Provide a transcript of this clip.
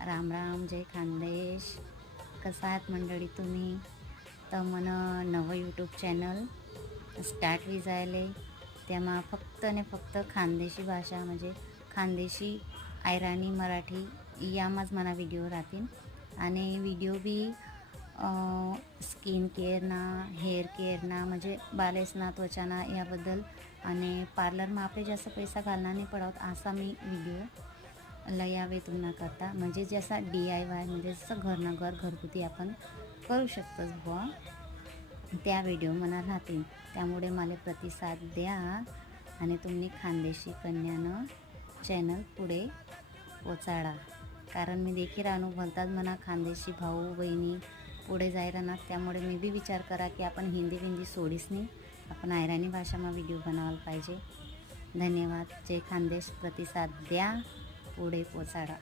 राम राम, जय खानदेश. कसा आहात मंडळी तुम्ही? तर मन नवं यूट्यूब चॅनल स्टार्ट वी जायले तेव्हा फक्त ने फक्त खानदेशी भाषा म्हणजे खानदेशी आयराणी मराठी यामाच मना व्हिडिओ राहतील. आणि व्हिडिओ बी स्किन केअरना, हेअर केअरना म्हणजे बालेसना, त्वचाना याबद्दल आणि पार्लरमा आपले जास्त पैसा घालना नाही पडत असा मी व्हिडिओ लयावे तुम्हाला करता. म्हणजे जसा DIY म्हणजे जसं घरनं घर घरगुती आपण करू शकतोच बुवा, त्या व्हिडिओ मला राहतील. त्यामुळे मला प्रतिसाद द्या आणि तुम्ही खानदेशी कन्यानं चॅनल पुढे पोचाडा. कारण मी देखील अनुभवतात म्हणा खानदेशी भाऊ बहिणी पुढे जायला ना. त्यामुळे मी बी विचार करा की आपण हिंदी सोडीस नाही, आपण आयराणी भाषामा व्हिडिओ बनवायला पाहिजे. धन्यवाद. जय खानदेश. प्रतिसाद द्या, पुढे पोचाडा.